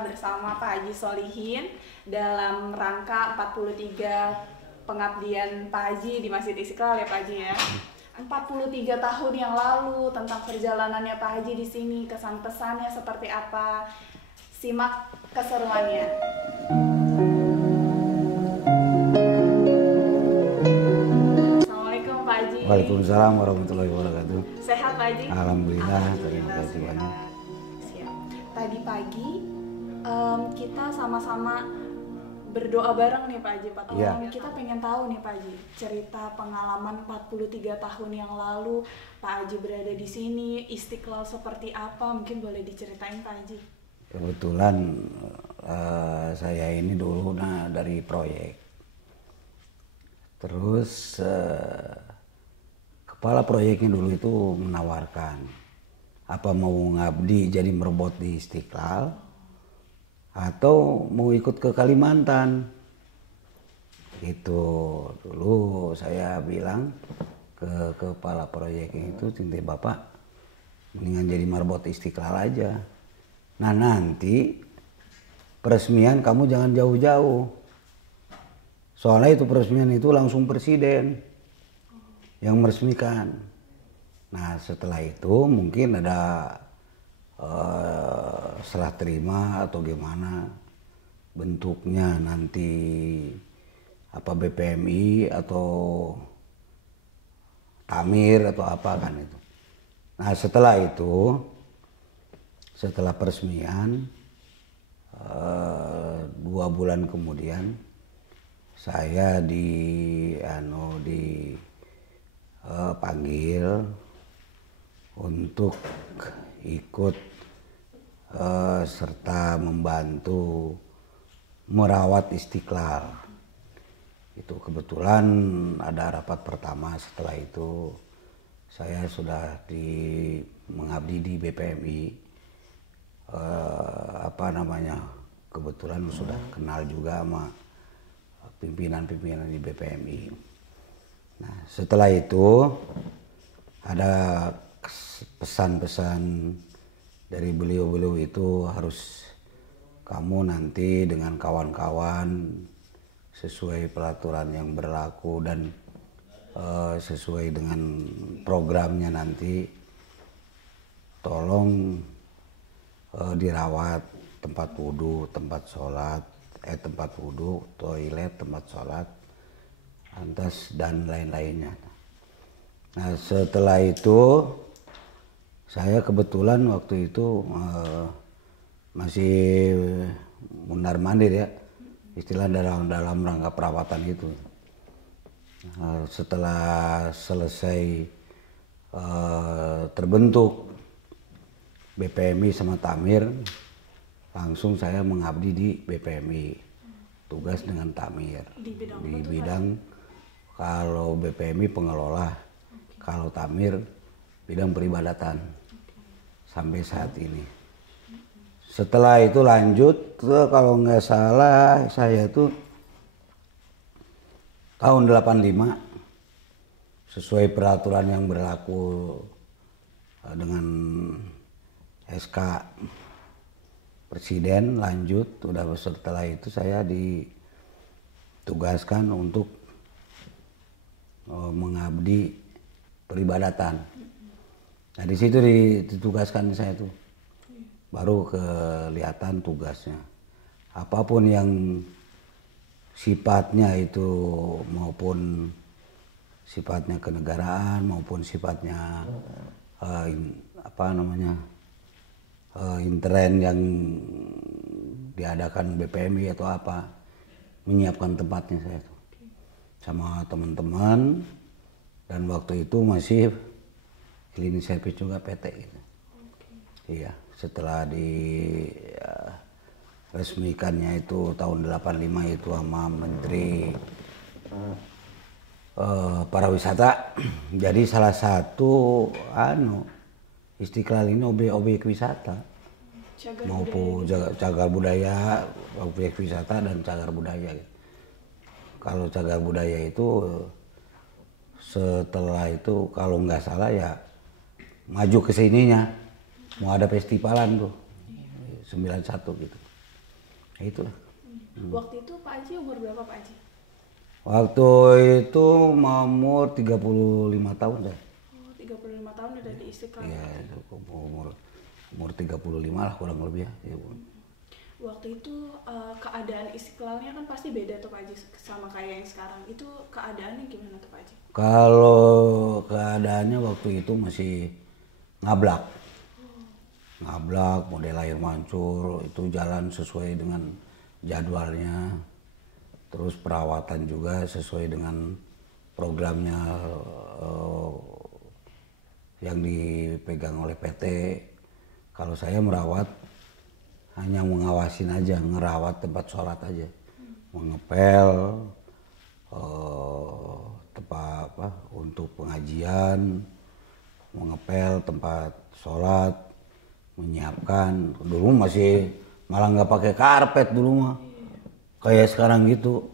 kita bersama Pak Haji Solihin dalam rangka 43 pengabdian Pak Haji di Masjid Istiqlal ya Pak Haji ya. 43 tahun yang lalu tentang perjalanannya Pak Haji di sini, kesan pesannya seperti apa? Simak keseruannya. Assalamualaikum Pak Haji. Waalaikumsalam warahmatullahi wabarakatuh. Sehat Pak Haji? Alhamdulillah, terima kasih sehat. banyak. Siap. Tadi pagi kita sama-sama berdoa bareng nih Pak Haji. Iya. Kita pengen tahu nih Pak Haji, cerita pengalaman 43 tahun yang lalu Pak Haji berada di sini, Istiqlal seperti apa, mungkin boleh diceritain Pak Haji. Kebetulan saya ini dulu dari proyek. Terus kepala proyeknya dulu itu menawarkan apa mau ngabdi jadi merbot di Istiqlal atau mau ikut ke Kalimantan. Itu dulu saya bilang ke kepala proyeknya itu, cinta Bapak mendingan jadi merbot Istiqlal aja. Nah nanti peresmian kamu jangan jauh-jauh. Soalnya itu peresmian itu langsung presiden yang meresmikan. Nah setelah itu mungkin ada serah terima atau gimana bentuknya nanti, apa BPMI atau Tamir atau apa kan itu. Nah setelah itu, setelah peresmian 2 bulan kemudian saya dipanggil untuk ikut serta membantu merawat Istiqlal. Itu kebetulan ada rapat pertama. Setelah itu saya sudah mengabdi di BPMI. Kebetulan sudah kenal juga sama pimpinan-pimpinan di BPMI. Nah, setelah itu ada pesan-pesan dari beliau-beliau itu, harus kamu nanti dengan kawan-kawan sesuai peraturan yang berlaku dan sesuai dengan programnya nanti, tolong dirawat tempat wudhu, tempat sholat, tempat wudhu, toilet, tempat sholat, lantas dan lain-lainnya. Nah setelah itu saya kebetulan waktu itu masih mundar mandir ya, istilah dalam rangka perawatan itu. Setelah selesai terbentuk BPMI sama Tamir, langsung saya mengabdi di BPMI, tugas dengan Tamir di bidang kalau BPMI pengelola, kalau Tamir bidang peribadatan sampai saat ini. Setelah itu lanjut kalau nggak salah saya itu tahun 85 sesuai peraturan yang berlaku dengan SK Presiden, lanjut. Udah setelah itu saya ditugaskan untuk mengabdi peribadatan. Nah di situ ditugaskan saya tuh, baru kelihatan tugasnya. Apapun yang sifatnya itu, maupun sifatnya kenegaraan maupun sifatnya intern yang diadakan BPMI atau apa, menyiapkan tempatnya saya tuh sama teman-teman, dan waktu itu masih cleaning service juga PT gitu. Iya, setelah resmikannya itu tahun 85 itu sama Menteri Pariwisata. Jadi salah satu Istiqlal ini objek wisata, maupun cagar budaya, objek wisata dan cagar budaya. Kalau cagar budaya itu setelah itu kalau nggak salah ya maju ke sininya, mau ada festivalan tuh 91 gitu. Ya itulah. Waktu itu Pak Haji umur berapa Pak Haji? Waktu itu umur 35 tahun saya. Oh, 35 tahun udah di Istiqlal. Iya, umur 35 lah kurang lebih ya. Ya, Bu. Waktu itu keadaan Istiqlalnya kan pasti beda tuh Pak Haji sama kayak yang sekarang. Itu keadaannya gimana tuh Pak Haji? Kalau keadaannya waktu itu masih ngablak. Ngablak, model air mancur, itu jalan sesuai dengan jadwalnya. Terus perawatan juga sesuai dengan programnya yang dipegang oleh PT. Kalau saya merawat hanya mengawasin aja, ngerawat tempat sholat aja, mengepel tempat apa untuk pengajian, mengepel tempat sholat, menyiapkan. Dulu masih malah nggak pakai karpet dulu mah, kayak sekarang gitu,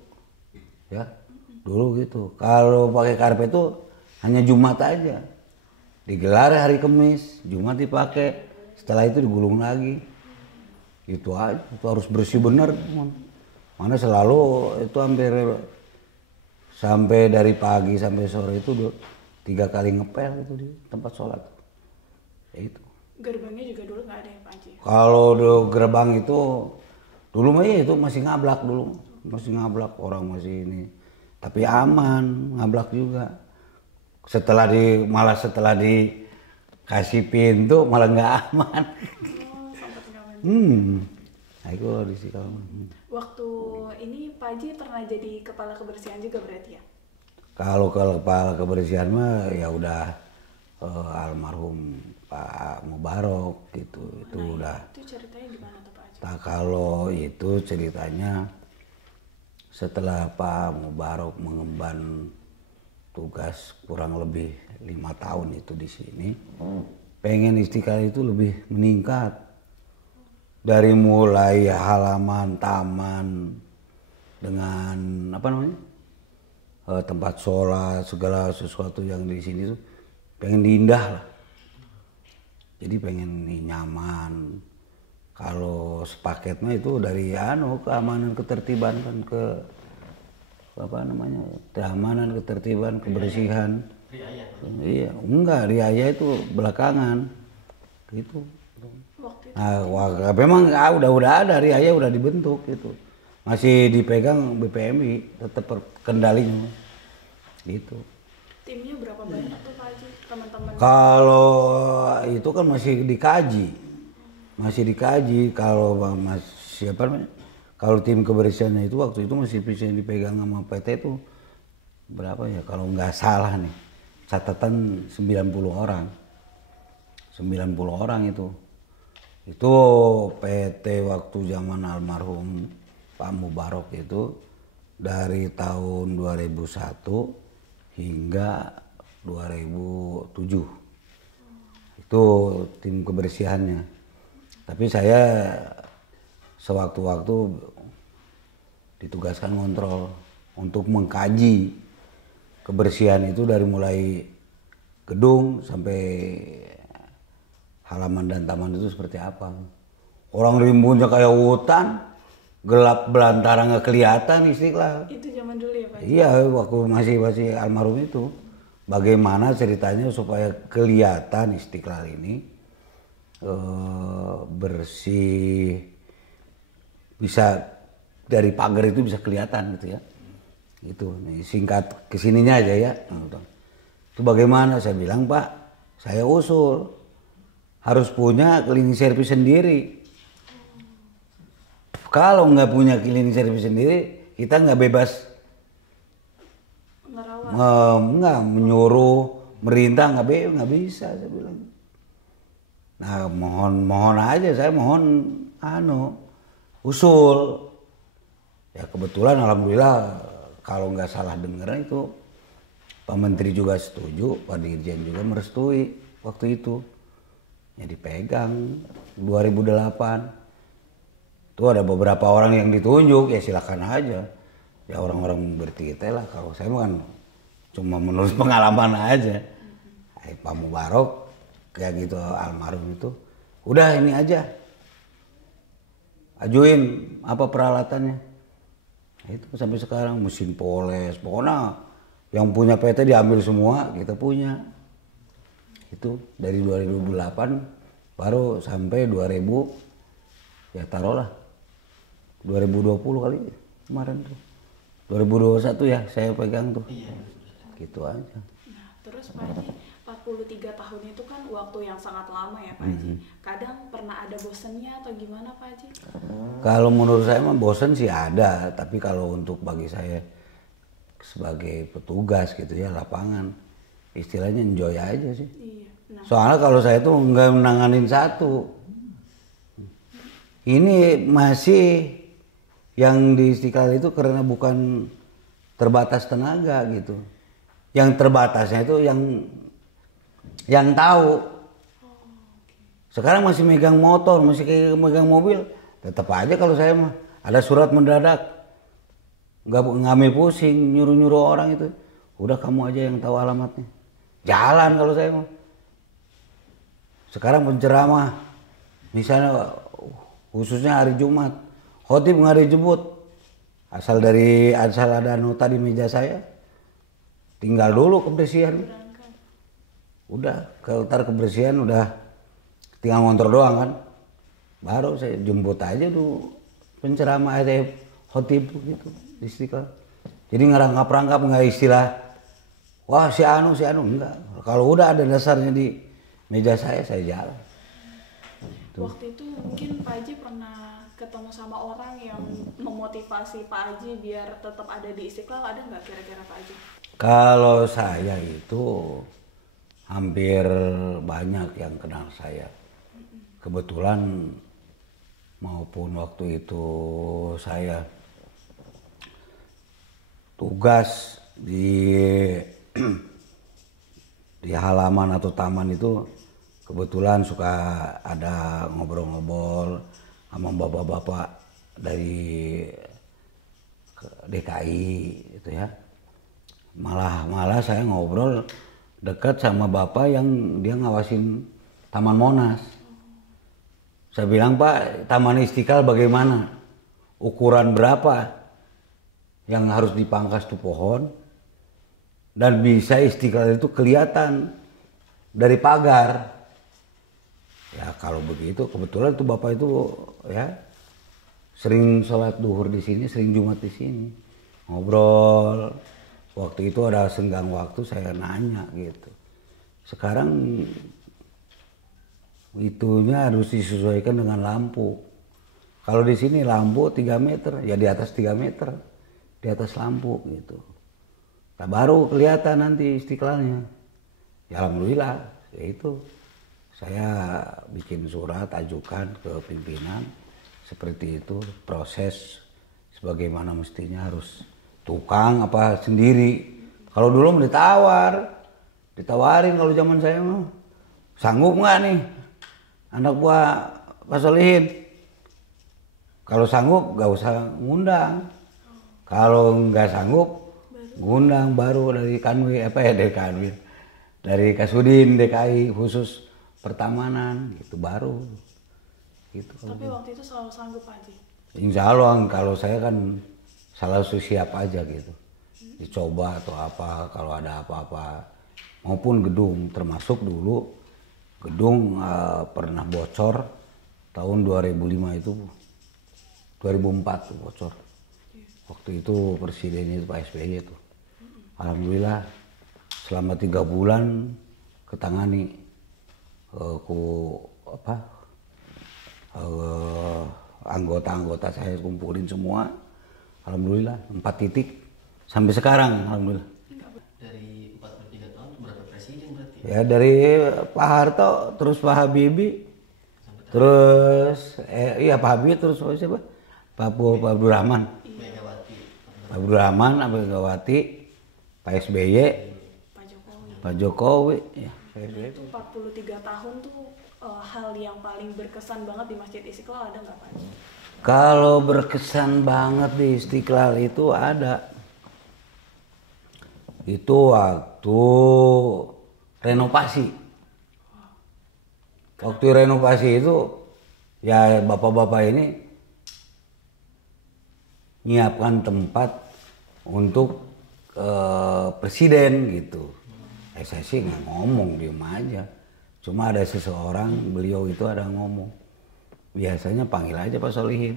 ya. Dulu gitu. Kalau pakai karpet tuh hanya Jumat aja, digelar hari Kamis, Jumat dipakai, setelah itu digulung lagi. Itu aja, itu harus bersih benar. Mana selalu itu hampir sampai dari pagi sampai sore itu 3 kali ngepel itu di tempat sholat. Ya itu. Gerbangnya juga dulu nggak ada ya Pak Haji? Kalau gerbang itu dulu mah ya itu masih ngablak dulu, masih ngablak orang masih ini. Tapi aman, ngablak juga. Setelah dikasih pintu malah nggak aman. Nah itu di Istiqlal. Waktu ini Pak Haji pernah jadi kepala kebersihan juga berarti ya? Kalau kepala kebersihan mah ya udah almarhum Pak Mubarok gitu. Itu udah. Itu ceritanya gimana tuh Pak Haji? Nah kalau itu ceritanya setelah Pak Mubarok mengemban tugas kurang lebih 5 tahun itu di sini, pengen Istiqlal itu lebih meningkat. Dari mulai halaman, taman, dengan apa namanya, tempat sholat, segala sesuatu yang di sini tuh pengen diindah lah. Jadi pengen nyaman. Kalau sepaketnya itu dari keamanan ketertiban kan ke apa namanya, keamanan ketertiban kebersihan. Riaya. Iya, enggak, riaya itu belakangan. Gitu. Nah, memang udah ada riaya udah dibentuk gitu. Masih dipegang BPMI, tetap kendalinya. Gitu. Timnya berapa banyak tuh Pak Haji, teman-teman? Kalau itu kan masih dikaji. Masih dikaji kalau siapa namanya? Kalau tim kebersihannya itu waktu itu masih bisa dipegang sama PT itu berapa ya? Kalau nggak salah nih, catatan 90 orang. 90 orang itu. Itu PT waktu zaman almarhum Pak Mubarok itu dari tahun 2001 hingga 2007. Itu tim kebersihannya. Tapi saya sewaktu-waktu ditugaskan kontrol untuk mengkaji kebersihan itu dari mulai gedung sampai halaman dan taman itu seperti apa. Orang rimbunnya kayak hutan, gelap belantara nggak kelihatan Istiqlal. Itu zaman dulu ya Pak? Iya, waktu masih almarhum itu. Bagaimana ceritanya supaya kelihatan Istiqlal ini bersih, bisa dari pagar itu bisa kelihatan gitu ya. Itu singkat kesininya aja ya. Itu bagaimana, saya bilang Pak, saya usul harus punya cleaning service sendiri. Kalau nggak punya cleaning service sendiri, kita nggak bebas nggak menyuruh merintah, nggak bisa, saya bilang. Nah mohon aja, saya mohon usul. Ya kebetulan alhamdulillah kalau nggak salah dengar itu Pak Menteri juga setuju, Pak Dirjen juga merestui waktu itu. Ya dipegang 2008. Itu ada beberapa orang yang ditunjuk, ya silakan aja. Ya orang-orang bertitik lah, kalau saya kan cuma menurut pengalaman aja. Pak Mubarok kayak gitu almarhum itu, udah ini aja. ajuin apa peralatannya. Itu sampai sekarang mesin poles, pokoknya yang punya PT diambil semua, kita punya. Itu dari 2008 baru sampai 2000, ya taruhlah 2020 kali kemarin tuh. 2021 ya saya pegang tuh. Gitu aja. Nah, terus Pak Haji, 43 tahun itu kan waktu yang sangat lama ya Pak Haji. Kadang pernah ada bosennya atau gimana Pak Haji? Kalau menurut saya mah bosen sih ada, tapi kalau untuk bagi saya sebagai petugas gitu ya lapangan, istilahnya enjoy aja sih. Iya. Nah, Soalnya kalau saya tuh nggak menanganin satu. Ini masih yang di Istiqlal itu karena bukan terbatas tenaga gitu. Yang terbatasnya itu yang tahu. Sekarang masih megang motor, masih kayak megang mobil, tetap aja kalau saya mah ada surat mendadak, nggak ngambil pusing, nyuruh-nyuruh orang itu. Udah kamu aja yang tahu alamatnya. Jalan kalau saya mah. Sekarang penceramah, misalnya khususnya hari Jumat, khotib nggak dijemput, asal ada nota di meja saya, tinggal dulu kebersihan. Udah, ketar kebersihan udah tinggal ngontrol doang kan, baru saya jemput aja dulu penceramah khotib gitu di Istiqlal. Jadi ngerangkap-rangkap nggak istilah, wah si anu enggak. Kalau udah ada dasarnya di meja saya jalan. waktu itu mungkin Pak Haji pernah ketemu sama orang yang memotivasi Pak Haji biar tetap ada di Istiqlal, ada nggak kira-kira Pak Haji? Kalau saya itu hampir banyak yang kenal saya. Kebetulan maupun waktu itu saya tugas di halaman atau taman itu, kebetulan suka ada ngobrol-ngobrol sama bapak-bapak dari DKI gitu ya. Malah saya ngobrol dekat sama bapak yang dia ngawasin Taman Monas. Saya bilang, Pak, Taman Istiqlal bagaimana? Ukuran berapa yang harus dipangkas tuh pohon? Dan bisa Istiqlal itu kelihatan dari pagar. Ya kalau begitu, kebetulan tuh bapak itu ya sering sholat duhur di sini, sering Jumat di sini, ngobrol. Waktu itu ada senggang waktu saya nanya gitu. Sekarang itunya harus disesuaikan dengan lampu. Kalau di sini lampu 3 meter, ya di atas 3 meter, di atas lampu gitu. Nah, baru kelihatan nanti Istiqlalnya. Ya alhamdulillah, ya itu. Saya bikin surat, ajukan ke pimpinan, seperti itu proses sebagaimana mestinya, harus tukang apa sendiri. Kalau dulu ditawarin kalau zaman saya mah, sanggup nggak nih anak buah Pak Solihin? Kalau sanggup nggak usah ngundang, kalau nggak sanggup ngundang baru dari dari Kasudin DKI khusus pertamanan gitu baru gitu. Tapi waktu itu selalu sanggup Pak Haji? Insya Allah, kalau saya kan selalu siap aja gitu, dicoba atau apa kalau ada apa-apa, maupun gedung, termasuk dulu gedung pernah bocor tahun 2005 itu, 2004 tuh bocor. Waktu itu presidennya itu Pak SBY itu. Alhamdulillah selama 3 bulan ketangani. Anggota-anggota saya kumpulin semua, alhamdulillah 4 titik sampai sekarang, alhamdulillah. Dari 43 tahun berapa presiden berarti? Ya dari Pak Harto, terus Pak Habibie, terus Pak Habibie, terus siapa? Pak Abdurrahman, Pak Abdurrahman, Pak Megawati, Pak SBY, Pak Jokowi, ya. Itu 43 tahun tuh hal yang paling berkesan banget di Masjid Istiqlal ada nggak Pak Haji? Kalau berkesan banget di Istiqlal itu ada. Itu waktu renovasi. Waktu renovasi itu ya bapak-bapak ini nyiapkan tempat untuk presiden gitu. Saya sih nggak ngomong, diem aja. Cuma ada seseorang, beliau itu ada ngomong. Biasanya panggil aja Pak Solihin.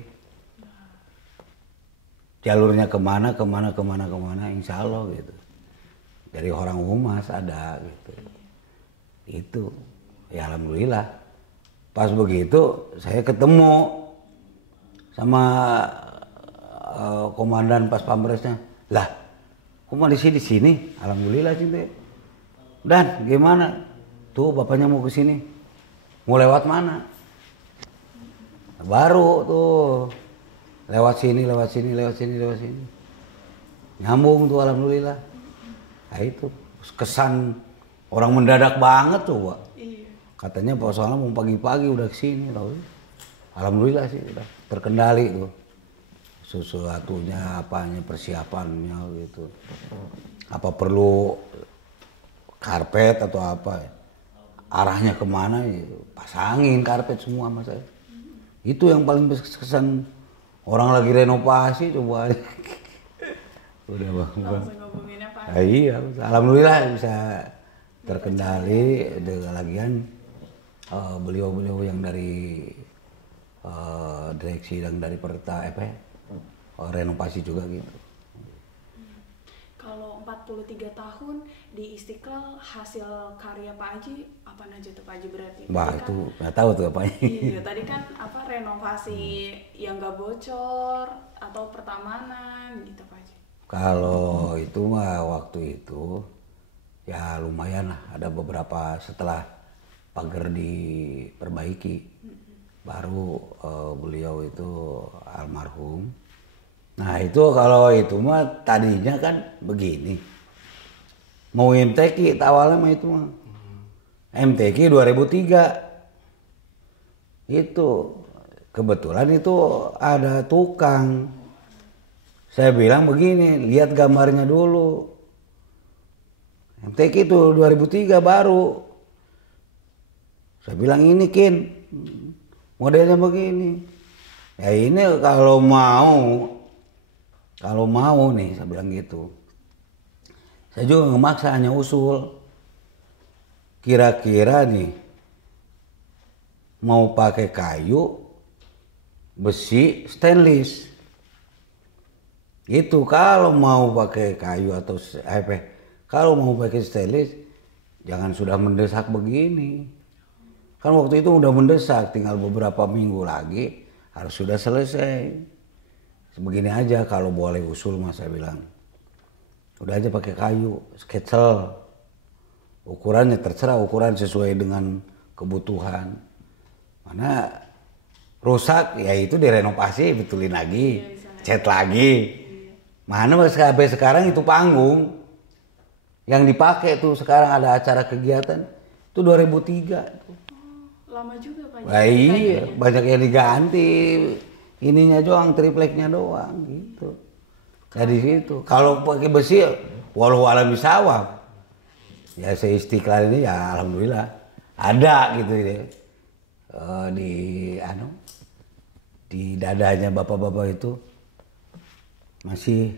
Jalurnya kemana, insya Allah gitu. Dari orang humas ada gitu. Itu, ya alhamdulillah. Pas begitu saya ketemu sama komandan pas pamresnya. Lah, kok mau di sini? Alhamdulillah cinta. Dan gimana? Tuh bapaknya mau ke sini. Mau lewat mana? Baru tuh lewat sini. Nyambung tuh alhamdulillah. Nah itu kesan orang mendadak banget tuh, Pak. Katanya Pak soalnya mau pagi-pagi udah kesini, tahu. Alhamdulillah sih udah terkendali tuh. Sesuatunya apanya persiapannya gitu. Apa perlu karpet atau apa? Arahnya kemana ya, pasangin karpet semua sama saya. Itu yang paling kesan, orang lagi renovasi coba. Udah bang. Langsung ngomonginnya Pak. Iya, alhamdulillah bisa terkendali dengan lagian beliau-beliau yang dari direksi dan dari renovasi juga gitu. Kalau 43 tahun di Istiqlal, hasil karya Pak Haji apa aja tuh Pak Haji berarti? Wah Tadi itu nggak tahu tuh apa. Iya, tadi kan apa renovasi yang nggak bocor atau pertamanan gitu Pak Haji. Kalau itu mah waktu itu ya lumayan lah, ada beberapa setelah pagar diperbaiki baru beliau itu almarhum. Nah itu kalau itu mah tadinya kan begini, mau MTQ awalnya mah itu mah MTQ 2003 itu kebetulan itu ada tukang. Saya bilang begini, lihat gambarnya dulu. MTQ itu 2003 baru. Saya bilang ini Kin, modelnya begini. Ya ini kalau mau nih, saya bilang gitu. Saya juga ngemaksa, hanya usul. Kira-kira nih, mau pakai kayu, besi, stainless. Itu kalau mau pakai kayu atau kalau mau pakai stainless, jangan sudah mendesak begini. Kan waktu itu udah mendesak, tinggal beberapa minggu lagi harus sudah selesai. Begini aja kalau boleh usul mas, saya bilang. Udah aja pakai kayu, sketsel. Ukurannya terserah, ukuran sesuai dengan kebutuhan. Mana rusak, ya itu direnovasi, betulin lagi, cat lagi. Mana sampai sekarang itu panggung yang dipakai tuh sekarang ada acara kegiatan itu 2003. Lama juga Pak. Wah, iya, banyak yang diganti. Ininya doang, tripleknya doang gitu. Dari situ. Kalau pakai besi, walau alam bisawab. Ya Istiqlal ini ya alhamdulillah ada gitu ya. Di dadanya bapak-bapak itu masih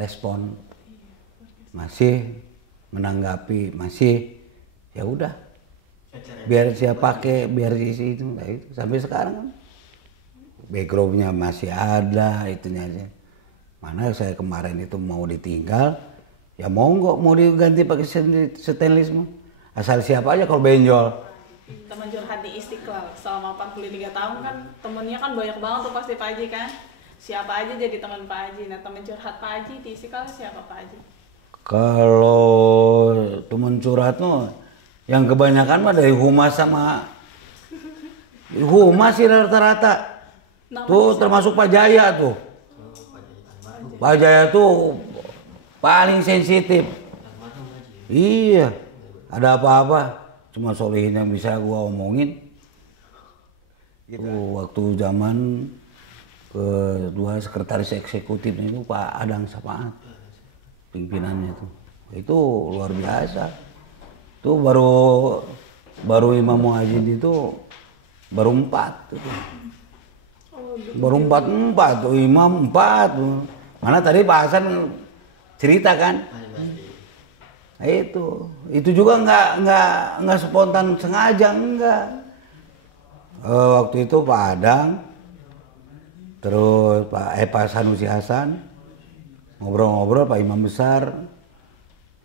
respon, masih menanggapi, masih ya udah biar saya pakai, biar isi itu, nah itu sampai sekarang kan backgroundnya masih ada, itunya aja. Mana saya kemarin itu mau ditinggal, ya monggo mau diganti pakai stainless mah, asal siapa aja kalau benjol. Teman curhat di Istiqlal selama 43 tahun kan temennya kan banyak banget tuh pasti Pak Haji kan. Siapa aja jadi teman Pak Haji. Nah teman curhat Pak Haji di Istiqlal siapa Pak Haji? Kalau teman curhat tuh yang kebanyakan mah dari humas sama humas sih rata-rata. Tuh termasuk Pak Jaya tuh. Pak Jaya tuh paling sensitif. Iya. Ada apa-apa cuma Solihin yang bisa gua omongin. Gitu. Waktu zaman kedua sekretaris eksekutifnya itu Pak Adang Sapaat. Pimpinannya tuh. Itu luar biasa. Tuh baru Imam Muhajid itu baru 4 gitu. Oh Baru empat tuh, imam 4. Mana tadi Pak Hasan cerita kan? Nah, itu juga nggak spontan sengaja, enggak. Waktu itu Pak Adang, terus Pak Sanusi Hasan ngobrol-ngobrol Pak Imam Besar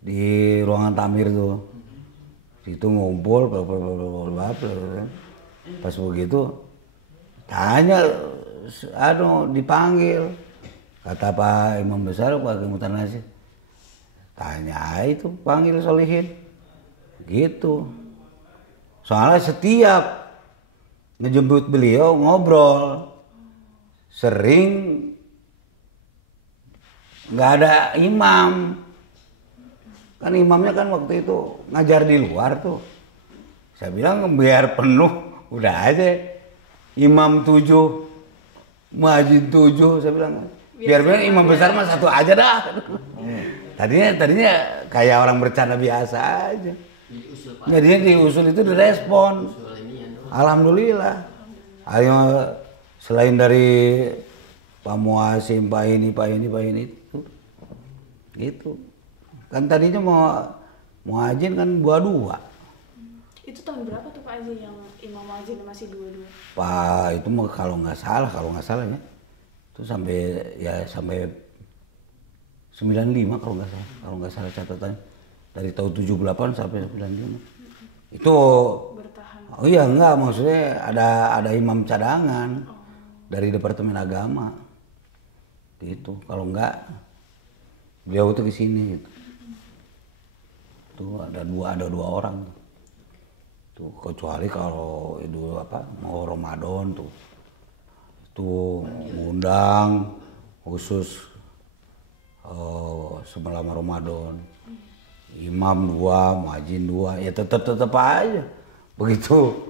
di ruangan takmir tuh. Situ ngumpul, pas begitu tanya, dipanggil, kata Pak Imam Besar, Pak Kemutan Nasir, tanya itu panggil Solihin, gitu. Soalnya setiap ngejemput beliau ngobrol, sering nggak ada imam. Kan imamnya kan waktu itu ngajar di luar tuh. Saya bilang biar penuh, udah aja. Imam 7, muadzin 7, saya bilang. Biar imam besar mah 1 aja dah. Tadinya kayak orang bercanda biasa aja. Jadinya diusul itu direspon. Alhamdulillah. Ayo selain dari Pak Muasim, Pak ini itu. Gitu. Kan tadinya mau ajin kan 22. Itu tahun berapa tuh Pak Haji yang Imam Muadzin masih 22? Pak itu mah kalau nggak salah ya. Itu sampai 95 kalau nggak salah catatan. Dari tahun 78 sampai 95. Itu bertahan. Oh iya enggak, maksudnya ada imam cadangan dari Departemen Agama. Gitu. Kalau enggak beliau itu ke sini gitu. Tuh ada dua orang tuh, kecuali kalau itu mau Ramadan tuh ngundang khusus selama Ramadan, imam 2, muadzin 2, ya tetap aja begitu.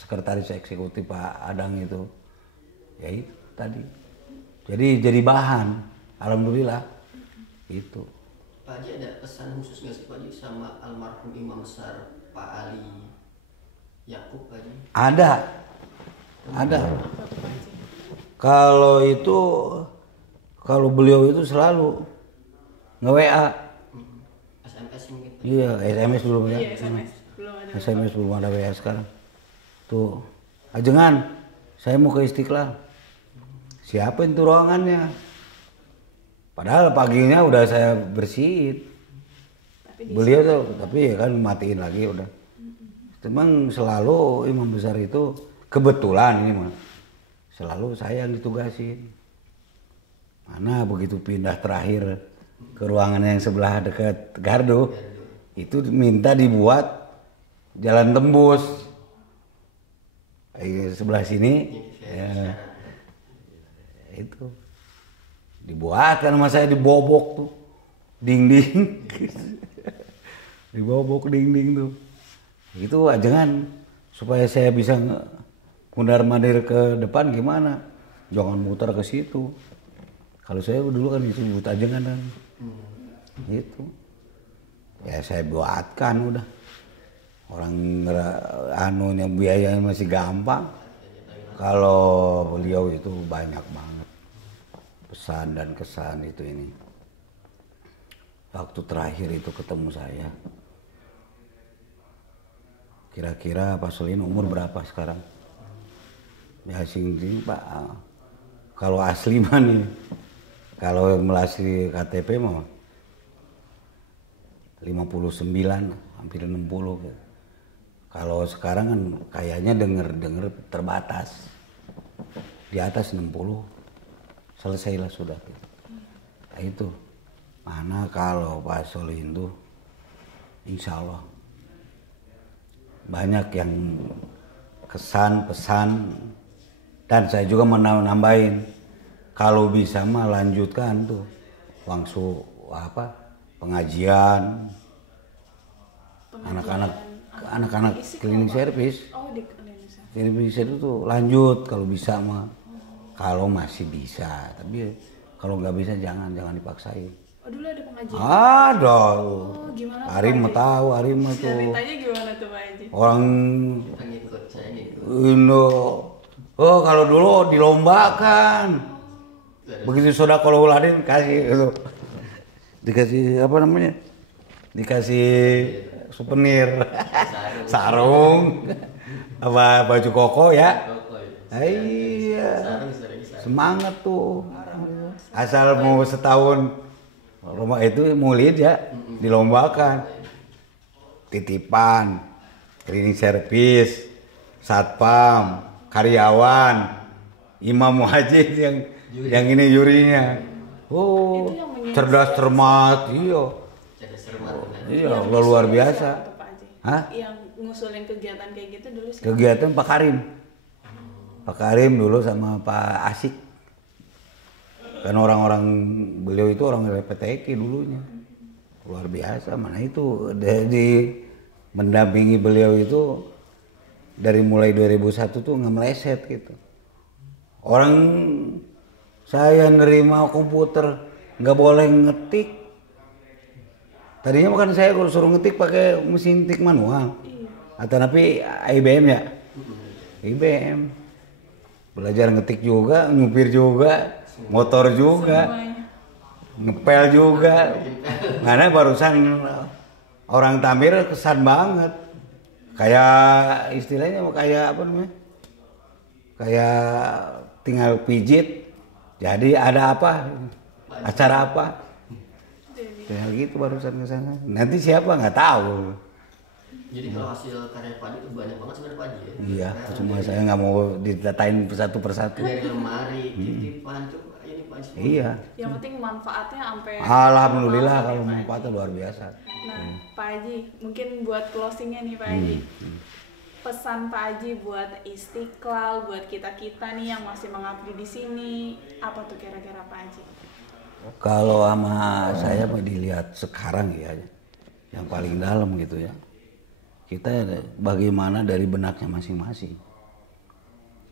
Sekretaris eksekutif Pak Adang itu ya itu tadi jadi bahan, alhamdulillah itu. Pak Haji ada pesan khusus nggak sih Pak Haji sama almarhum Imam Besar Pak Ali Yakub Pak Haji? Ada. Apa tuh Pak Haji? Kalau beliau itu selalu nge-WA. SMS mungkin Pak Haji? Iya, SMS belum ya. Iya, SMS. Belum ada. SMS belum ada, WA sekarang. Tuh, ajengan, saya mau ke Istiqlal. Siapin tuh ruangannya. Padahal paginya udah saya bersihin. Beliau tuh, tapi ya kan matiin lagi udah. Memang selalu imam besar itu kebetulan ini mah selalu saya yang ditugasin. Mana begitu pindah terakhir ke ruangan yang sebelah dekat gardu, itu minta dibuat jalan tembus. Sebelah sini, ya, itu dibuatkan sama saya, dibobok tuh dinding. Dibobok dinding tuh. Itu ajangan supaya saya bisa mundar-mandir ke depan gimana? Jangan muter ke situ. Kalau saya dulu kan disebut ajangan kan. Gitu. Ya saya buatkan udah. Orang anunya biayanya masih gampang. Kalau beliau itu banyak banget pesan dan kesan itu ini. Waktu terakhir itu ketemu saya, kira-kira Pak Solihin umur berapa sekarang? Ya sing Pak, kalau asli mah nih, kalau melasih KTP mah 59, hampir 60. Kalau sekarang kan kayaknya denger terbatas, di atas 60. Selesailah sudah. Nah, itu mana kalau Pak Solihin tuh insya Allah banyak yang kesan pesan, dan saya juga menambahin kalau bisa mah lanjutkan tuh langsung pengajian anak-anak cleaning service. Oh, di cleaning service. Cleaning service itu tuh lanjut kalau bisa mah. Kalau masih bisa, tapi kalau nggak bisa jangan dipaksain. Oh, dulu ada pengajian? Ada. Oh, gimana tuh Arim Pak mah tahu, Arim mah tuh. Ceritanya gimana tuh Pak Haji? Orang Ngikut, saya ngikut. Indo Oh kalau dulu dilombakan. Begitu Sodakohul Uladin kasih itu. Dikasih apa namanya? Dikasih souvenir. Sarung. Apa baju koko ya? Iya. Semangat tuh. Asal mau setahun rumah itu murid ya dilombakan. Titipan, cleaning service, satpam, karyawan, imam muhajir yang ini jurinya. Oh, cerdas cermat, iya. Iya, luar biasa. Hah? Yang ngusulin kegiatan kayak gitu dulu sih. Kegiatan Pak Karim. Pak Karim dulu sama Pak Asik. Kan orang-orang beliau itu orang PTK dulunya. Luar biasa, mana itu di mendampingi beliau itu dari mulai 2001 tuh nggak meleset gitu. Orang saya nerima komputer nggak boleh ngetik. Tadinya bukan saya kalau suruh ngetik pakai mesin tik manual. Atau tapi IBM ya. IBM. Belajar ngetik juga, nyupir juga, motor juga. Ngepel juga. Mana barusan orang Tamir kesan banget. Kayak istilahnya kayak apa namanya? Kayak tinggal pijit. Jadi ada apa? Acara apa? Kayak gitu barusan ke sana. Nanti siapa nggak tahu. Jadi kalau hasil karya Pak Haji itu banyak banget sebenarnya Pak Haji ya? Iya, cuma saya nggak mau ditatain satu persatu. Dari lemari, titipan, coba ini Pak Haji. Iya. Yang penting manfaatnya sampai. Alhamdulillah Pak kalau Haji. manfaatnya luar biasa. Nah, Pak Haji, mungkin buat closingnya nih Pak Haji. Pesan Pak Haji buat Istiqlal, buat kita-kita nih yang masih mengabdi di sini, apa tuh kira-kira Pak Haji? Kalau sama saya mau dilihat sekarang ya, yang paling dalam gitu ya. Kita bagaimana dari benaknya masing-masing.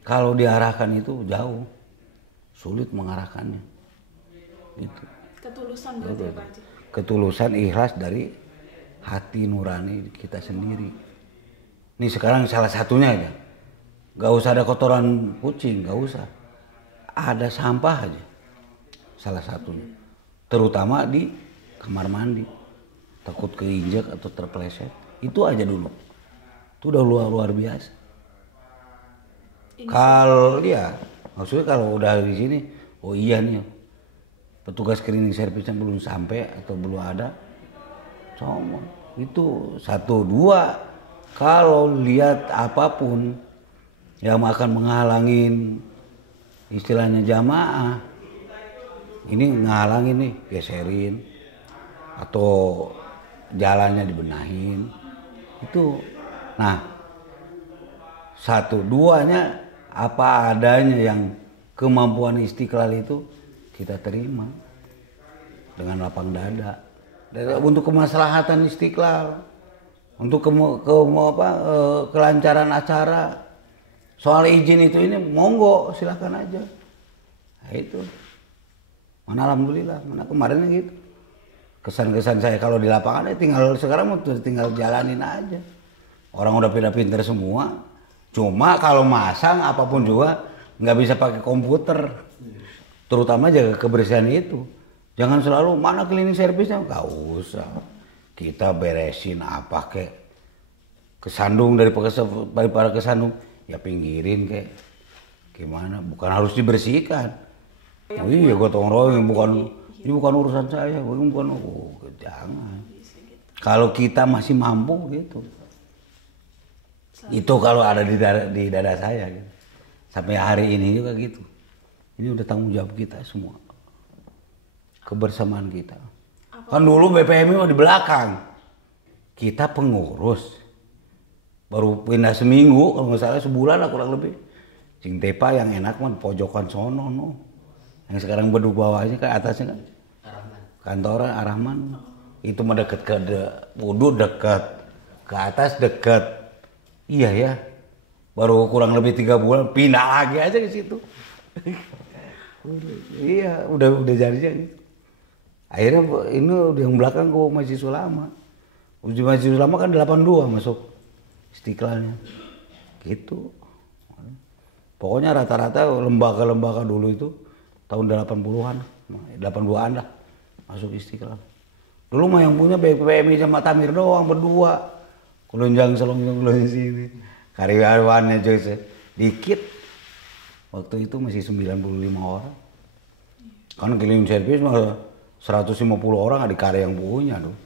Kalau diarahkan itu jauh, sulit mengarahkannya. Gitu. Ketulusan berarti ya Pak Haji? Ketulusan ikhlas dari hati nurani kita sendiri. Ini sekarang salah satunya aja. Gak usah ada kotoran kucing, gak usah. Ada sampah aja. Salah satunya. Terutama di kamar mandi. Takut keinjak atau terpeleset. Itu aja dulu. Itu udah luar biasa. Kalau dia, maksudnya kalau udah di sini, oh iya nih, petugas cleaning service-nya belum sampai atau belum ada, sama. Itu satu dua. Kalau lihat apapun yang akan menghalangin istilahnya jamaah, ini ngehalangin nih, geserin atau jalannya dibenahin. Itu, nah satu duanya apa adanya yang kemampuan Istiqlal itu kita terima dengan lapang dada. Untuk kemaslahatan Istiqlal, untuk kelancaran acara, soal izin itu ini monggo silakan aja. Nah, itu, mana alhamdulillah, mana kemarinnya gitu. Kesan-kesan saya kalau di lapangan tinggal sekarang tinggal jalanin aja. Orang udah pinter semua. Cuma kalau masang apapun juga nggak bisa pakai komputer. Terutama jaga kebersihan itu. Jangan selalu mana cleaning service-nya, nggak usah. Kita beresin apa kek. Kesandung daripada kesandung, ya pinggirin kek. Gimana? Bukan harus dibersihkan. Oh iya gotong royong ini bukan urusan saya, bukan jangan. Kalau kita masih mampu gitu, itu kalau ada di dada saya, gitu. Sampai hari ini juga gitu. Ini udah tanggung jawab kita semua, kebersamaan kita. Kan dulu BPM di belakang, kita pengurus, baru pindah seminggu, kalau nggak salah sebulan lah kurang lebih. Cing Tepa yang enak mah pojokan sono, no. Yang sekarang beduk bawahnya ke atasnya kan. Kantor Arahman itu mah deket ke wudhu dekat, ke atas dekat. Iya ya, baru kurang lebih 3 bulan pindah lagi aja ke situ. Iya, udah jadinya gitu. Akhirnya ini yang belakang kok masih lama. Masih lama kan 82 masuk Istiqlalnya. Gitu. Pokoknya rata-rata lembaga-lembaga dulu itu tahun 80-an, 82-an lah masuk Istiqlal. Dulu mah yang punya BPMI sama Tamir doang berdua. Kulunjang selongjong sini. Karyawannya juga dikit. Waktu itu masih 95 orang. Kan cleaning service mah 150 orang ada karya yang punya tuh.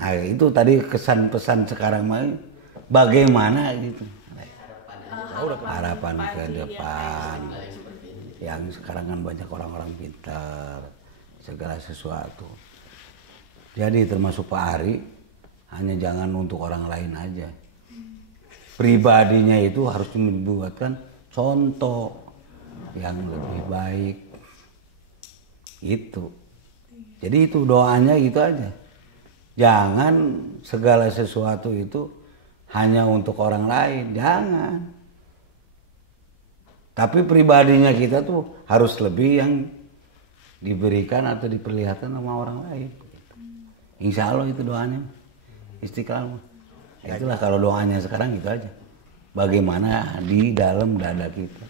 Nah itu tadi kesan pesan sekarang mah bagaimana gitu. Harapan ke depan. Yang sekarang kan banyak orang-orang pintar, segala sesuatu. Jadi termasuk Pak Ari, hanya jangan untuk orang lain aja. Pribadinya itu harus dibuatkan contoh yang lebih baik. Itu. Jadi itu doanya gitu aja. Jangan segala sesuatu itu hanya untuk orang lain, jangan. Tapi pribadinya kita tuh harus lebih yang diberikan atau diperlihatkan sama orang lain. Insya Allah itu doanya Istiqlal. Itulah kalau doanya sekarang itu aja. Bagaimana di dalam dada kita.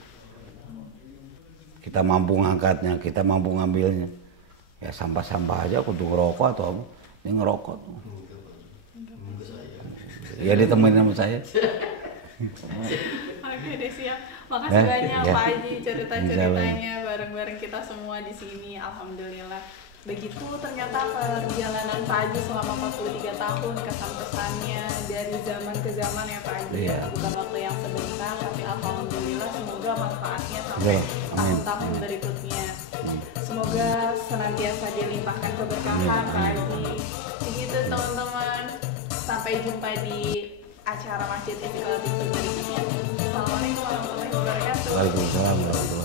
Kita mampu ngangkatnya, kita mampu ngambilnya. Ya sampah-sampah aja kudu ngerokok atau apa. Dia ngerokok tuh. Ya ditemenin sama saya. Oke deh, siap. Makasih banyak Pak Haji cerita-ceritanya bareng-bareng kita semua di sini. Alhamdulillah. Begitu ternyata perjalanan Pak Haji selama 43 tahun, kesan-pesannya dari zaman ke zaman ya Pak Haji. Bukan waktu yang sebentar, tapi alhamdulillah semoga manfaatnya sampai tahun-tahun berikutnya. Semoga senantiasa dilimpahkan keberkahan Pak Haji. Begitu teman-teman. Sampai jumpa di acara Masjid Istiqlal berikutnya. Assalamualaikum warahmatullahi wabarakatuh. Waalaikumsalam warahmatullahi wabarakatuh.